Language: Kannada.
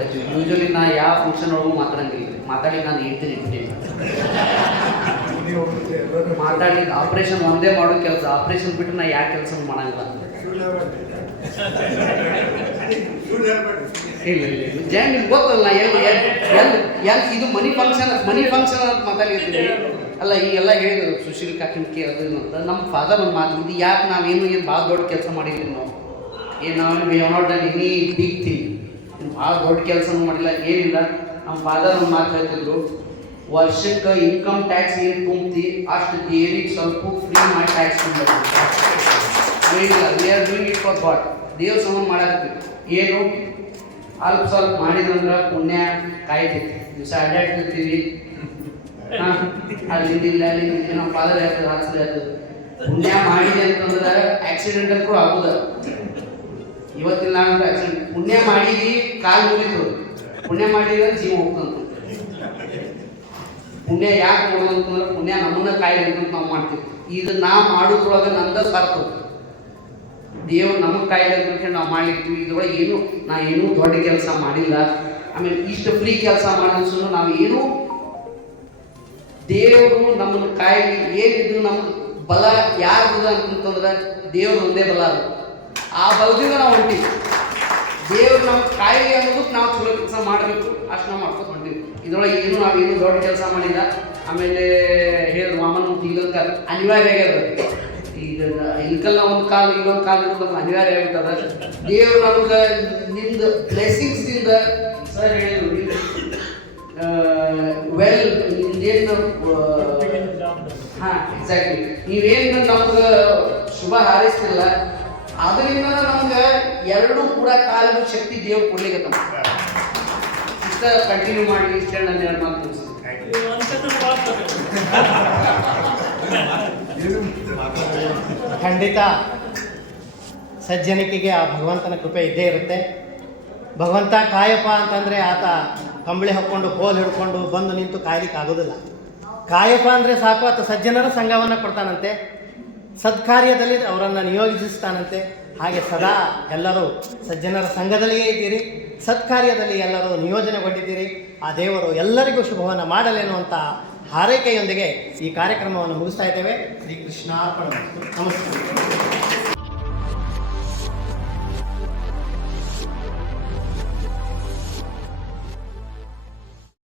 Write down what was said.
ಹೇಳ್ತೀವಿ. ಯೂಶ್ವಲಿ ನಾ ಯಾವ ಫಂಕ್ಷನ್ ಒಳಗೂ ಮಾತಾಡಂಗಿಲ್ಲ, ಮಾತಾಡಿ ನಾನು ಹೇಳ್ತೀನಿ ಮಾತಾಡ್ಲಿಕ್ಕೆ. ಆಪ್ರೇಷನ್ ಒಂದೇ ಮಾಡೋ ಕೆಲಸ, ಆಪ್ರೇಷನ್ ಬಿಟ್ಟರೆ ನಾ ಯಾವ ಕೆಲಸ ಮಾಡಂಗಿಲ್ಲ. ಇಲ್ಲ ಇಲ್ಲ ಇಲ್ಲ ಜೈನ್ ನಿಮ್ಗೆ ಗೊತ್ತಲ್ಲ, ಇದು ಮನಿ ಫಂಕ್ಷನ್ ಅಂತ ಮಾತಾಡಿರ್ತೀವಿ ಅಲ್ಲ. ಈಗೆಲ್ಲ ಹೇಳಿದ್ರು ಸುಶೀಲ್ ಕಾಕಿನ್ಕಿ ಅದು ಅಂತ. ನಮ್ಮ ಫಾದರ್ ಒಂದು ಮಾತು, ಇದು ಯಾಕೆ ನಾವೇನು ಭಾಳ ದೊಡ್ಡ ಕೆಲಸ ಮಾಡಿದ್ವಿ ನಾವು, ನಾವೇನು we have not done any big thing, ಭಾಳ ದೊಡ್ಡ ಕೆಲಸನೂ ಮಾಡಿಲ್ಲ ಏನಿಲ್ಲ. ನಮ್ಮ ಫಾದರ್ ಒಂದು ಮಾತು ಹೇಳ್ತಿದ್ರು, ವರ್ಷಕ್ಕೆ ಇನ್ಕಮ್ ಟ್ಯಾಕ್ಸ್ ಏನು ತುಂಬ್ತಿ ಅಷ್ಟು ದೇವಿಗೆ ಸ್ವಲ್ಪ ಫ್ರೀ ಮಾಡಿ ಟ್ಯಾಕ್ಸ್ ತುಂಬಬೇಕು. ಏನಿಲ್ಲ, we are doing it for god, ದೇವ್ರ ಸಂಬಂಧ ಮಾಡಾಕ್ತೀವಿ. ಏನು ಅಲ್ಪ ಸ್ವಲ್ಪ ಮಾಡಿದಂದ್ರೆ ಪುಣ್ಯ ಕಾಯ್ತೈತಿ. ದಿವಸ ಅಡ್ಡಾಡ್ತಿರ್ತೀವಿ, ಅಲ್ಲಿಂದಿಲ್ಲ ಅಲ್ಲಿಂದ ನಮ್ಮ ಫಾದರ್ ಹೇಳ್ತದೆ ಹಾಕ್ಸದೆ ಆಗ್ತದೆ. ಪುಣ್ಯ ಮಾಡಿದೆ ಅಂತಂದ್ರೆ ಆಕ್ಸಿಡೆಂಟ್ ಅಂತೂ ಆಗುದ. ಇವತ್ತಿಲ್ಲ ಅಂದ್ರೆ ಆಕ್ಸಿಡೆಂಟ್, ಪುಣ್ಯ ಮಾಡಿದಿ ಕಾಲು ಮುಗಿತು, ಪುಣ್ಯ ಮಾಡಿದ್ರೆ ಜೀವ ಹೋಗ್ತಂತ. ಪುಣ್ಯ ಯಾಕೆ ಮಾಡೋದು ಅಂತಂದ್ರೆ ಪುಣ್ಯ ನಮ್ಮನ್ನ ಕಾಯಿಲೆ ಅಂತ ನಾವು ಮಾಡ್ತೀವಿ. ಇದು ನಾವು ಮಾಡೋದ್ರೊಳಗೆ ನಂದ ಸ್ವಾರ್ಥ, ದೇವ್ರು ನಮಗೆ ಕಾಯಿಲೆ ಅಂತ ನಾವು ಮಾಡ್ಲಿರ್ತೀವಿ. ಇದ್ರೊಳಗೆ ಏನೂ ದೊಡ್ಡ ಕೆಲಸ ಮಾಡಿಲ್ಲ. ಆಮೇಲೆ ಇಷ್ಟು ಫ್ರೀ ಕೆಲಸ ಮಾಡಿದ್ರು ನಾವು ಏನೂ, ದೇವರು ನಮ್ಮನ್ನು ಕಾಯಿಲೆ ಏನಿದ್ರು ನಮ್ಗೆ ಬಲ ಯಾರ್ದು ಅಂತಂತಂದ್ರೆ ದೇವ್ರು ಒಂದೇ ಬಲ ಅದು. ಆ ಬಲದಿಂದ ನಾವು ಹೊಂಟೀವಿ. ದೇವ್ರು ನಮ್ಮ ಕಾಯಿಲೆ ಅನ್ನೋದಕ್ಕೆ ನಾವು ಚಲೋ ಕೆಲಸ ಮಾಡಬೇಕು, ಅಷ್ಟು ನಾವು ಮಾಡ್ಕೊಂಡು ಹೊಂಟೀವಿ. ಇದ್ರೊಳಗೆ ನಾವೇನು ದೊಡ್ಡ ಕೆಲಸ ಮಾಡಿಲ್ಲ. ಆಮೇಲೆ ಹೇಳಿದ್ರು ಮಾಮನ ಇಲ್ಲೊಂದು ಕಾಲ ಅನಿವಾರ್ಯ ಆಗ್ಯದ. ಈಗ ಇಲ್ಕಲ್ಲ ಒಂದು ಕಾಲು ಇನ್ನೊಂದು ಕಾಲು ಇರೋದು ಅನಿವಾರ್ಯ ಆಗ್ಬಿಟ್ಟದ. ದೇವ್ರು ನಮ್ಗೆ ನಿಮ್ದು ಬ್ಲೆಸ್ಸಿಂಗ್ಸ್ದಿಂದ ಸರ್ ಹೇಳಿದ್ರು, ವೆಲ್ ನಿಮ್ದೇನು ಹಾಂ ಎಕ್ಸಾಕ್ಟ್ಲಿ ನೀವೇನು ನಮ್ಗೆ ಶುಭ ಹಾರೈಸ್ತಿಲ್ಲ, ಅದರಿಂದ ನಮ್ಗೆ ಎರಡೂ ಕೂಡ ಕಾಲಿನ ಶಕ್ತಿ ದೇವ್ರು ಕೊಡ್ಲಿಕ್ಕೆ ಇಷ್ಟ ಕಂಟಿನ್ಯೂ ಮಾಡಿ ಇಷ್ಟ ನಾನು ಎರಡು ಮಾತು ಖಂಡಿತ ಸಜ್ಜನಿಕೆಗೆ ಆ ಭಗವಂತನ ಕೃಪೆ ಇದ್ದೇ ಇರುತ್ತೆ. ಭಗವಂತ ಕಾಯಪ್ಪ ಅಂತಂದರೆ ಆತ ಕಂಬಳಿ ಹಾಕ್ಕೊಂಡು ಕೋಲ್ ಹಿಡ್ಕೊಂಡು ಬಂದು ನಿಂತು ಕಾಯ್ಲಿಕ್ಕೆ ಆಗೋದಿಲ್ಲ. ಕಾಯಪ್ಪ ಅಂದರೆ ಸಾಕು, ಆತ ಸಜ್ಜನರ ಸಂಘವನ್ನು ಕೊಡ್ತಾನಂತೆ, ಸತ್ಕಾರ್ಯದಲ್ಲಿ ಅವರನ್ನು ನಿಯೋಜಿಸ್ತಾನಂತೆ. ಹಾಗೆ ಸದಾ ಎಲ್ಲರೂ ಸಜ್ಜನರ ಸಂಘದಲ್ಲಿಯೇ ಇದ್ದೀರಿ, ಸತ್ಕಾರ್ಯದಲ್ಲಿ ಎಲ್ಲರೂ ನಿಯೋಜನೆಗೊಂಡಿದ್ದೀರಿ. ಆ ದೇವರು ಎಲ್ಲರಿಗೂ ಶುಭವನ್ನು ಮಾಡಲೆನ್ನುವಂಥ ಹಾರೈಕೆಯೊಂದಿಗೆ ಈ ಕಾರ್ಯಕ್ರಮವನ್ನು ಮುಗಿಸ್ತಾ ಇದ್ದೇವೆ. ಶ್ರೀಕೃಷ್ಣಾರ್ಪಣಮಸ್ತು. ನಮಸ್ಕಾರ.